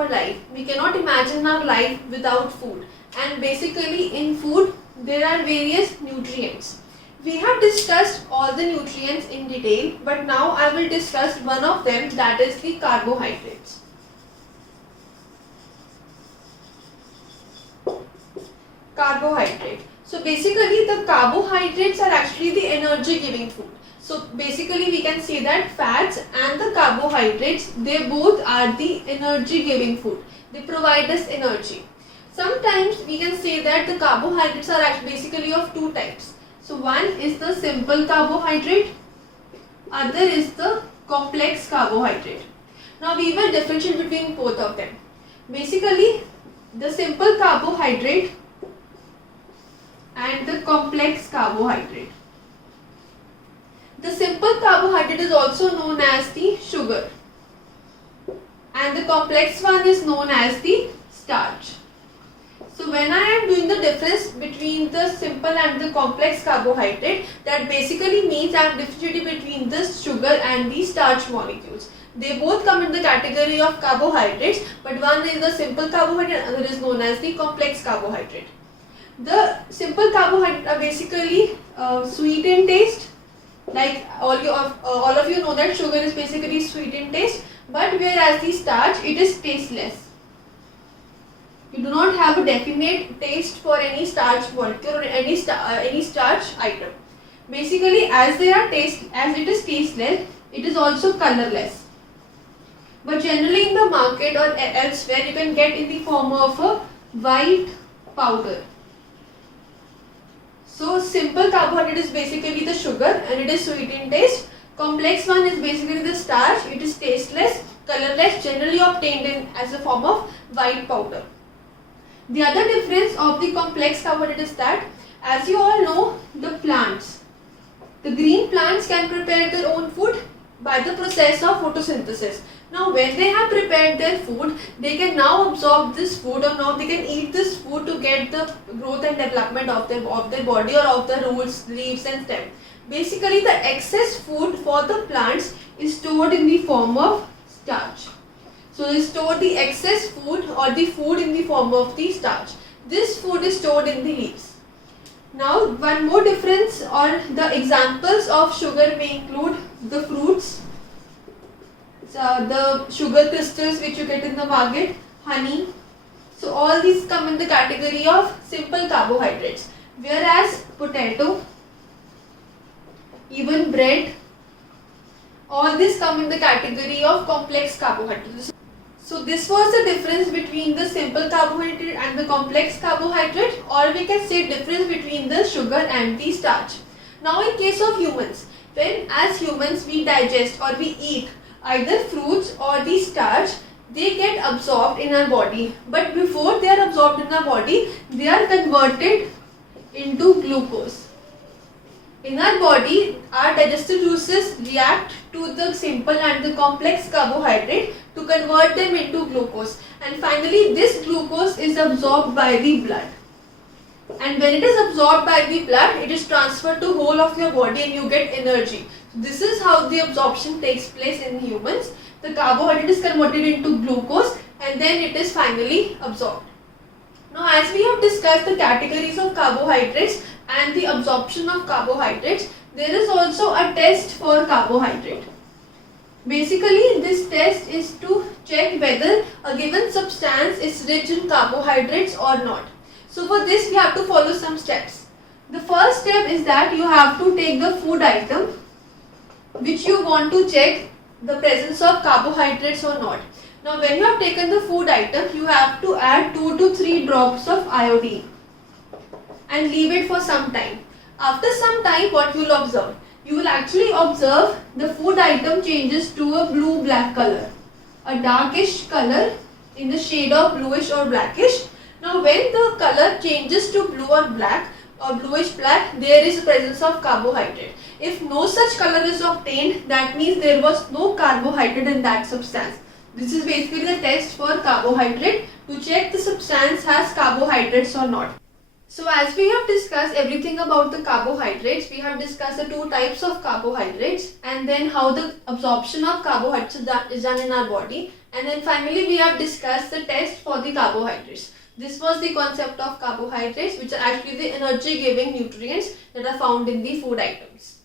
for life. We cannot imagine our life without food. And basically in food there are various nutrients. We have discussed all the nutrients in detail, but now I will discuss one of them, that is the carbohydrates. Carbohydrate. So basically the carbohydrates are actually the energy giving food. So basically we can say that fats and the carbohydrates, they both are the energy giving food. They provide us energy. Sometimes we can say that the carbohydrates are actually basically of two types. So one is the simple carbohydrate, other is the complex carbohydrate. Now we will differentiate between both of them. Basically the simple carbohydrate and the complex carbohydrate. The simple carbohydrate is also known as the sugar and the complex one is known as the starch. So when I am doing the difference between the simple and the complex carbohydrate, that basically means I am differentiating between the sugar and the starch molecules. They both come in the category of carbohydrates, but one is the simple carbohydrate and other is known as the complex carbohydrate. The simple carbohydrates are basically sweet in taste. Like all of you know that sugar is basically sweet in taste, but whereas the starch, it is tasteless. You do not have a definite taste for any starch molecule or any starch item. Basically, as it is tasteless, it is also colorless. But generally in the market or elsewhere, you can get in the form of a white powder. So simple carbohydrate is basically the sugar and it is sweet in taste. Complex one is basically the starch. It is tasteless, colorless, generally obtained as a form of white powder. The other difference of the complex carbohydrate is that, as you all know, the green plants can prepare their own food by the process of photosynthesis. Now when they have prepared their food, they can now absorb this food, or now they can eat this food to get the growth and development of their body or of the roots, leaves and stem. Basically the excess food for the plants is stored in the form of starch. So they store the excess food or the food in the form of the starch. This food is stored in the leaves. Now one more difference, or the examples of sugar may include the fruits, the sugar crystals which you get in the market, honey. So all these come in the category of simple carbohydrates, whereas potato, even bread, all these come in the category of complex carbohydrates. So this was the difference between the simple carbohydrate and the complex carbohydrate, or we can say difference between the sugar and the starch. Now in case of humans, when as humans we digest or we eat either fruits or the starch, they get absorbed in our body. But before they are absorbed in our body, they are converted into glucose. In our body, our digestive juices react to the simple and the complex carbohydrate to convert them into glucose, and finally this glucose is absorbed by the blood, and when it is absorbed by the blood, it is transferred to whole of your body and you get energy. This is how the absorption takes place in humans. The carbohydrate is converted into glucose and then it is finally absorbed. Now as we have discussed the categories of carbohydrates and the absorption of carbohydrates, there is also a test for carbohydrate. Basically this test is to check whether a given substance is rich in carbohydrates or not. So for this we have to follow some steps. The first step is that you have to take the food item which you want to check the presence of carbohydrates or not. Now when you have taken the food item, you have to add 2 to 3 drops of iodine and leave it for some time. After some time, what you will observe? You will actually observe the food item changes to a blue-black color, a darkish color in the shade of bluish or blackish. Now when the color changes to blue or black or bluish black, there is presence of carbohydrate. If no such color is obtained, that means there was no carbohydrate in that substance. This is basically the test for carbohydrate, to check the substance has carbohydrates or not. So as we have discussed everything about the carbohydrates, we have discussed the two types of carbohydrates and then how the absorption of carbohydrates is done in our body, and then finally we have discussed the test for the carbohydrates. This was the concept of carbohydrates, which are actually the energy giving nutrients that are found in the food items.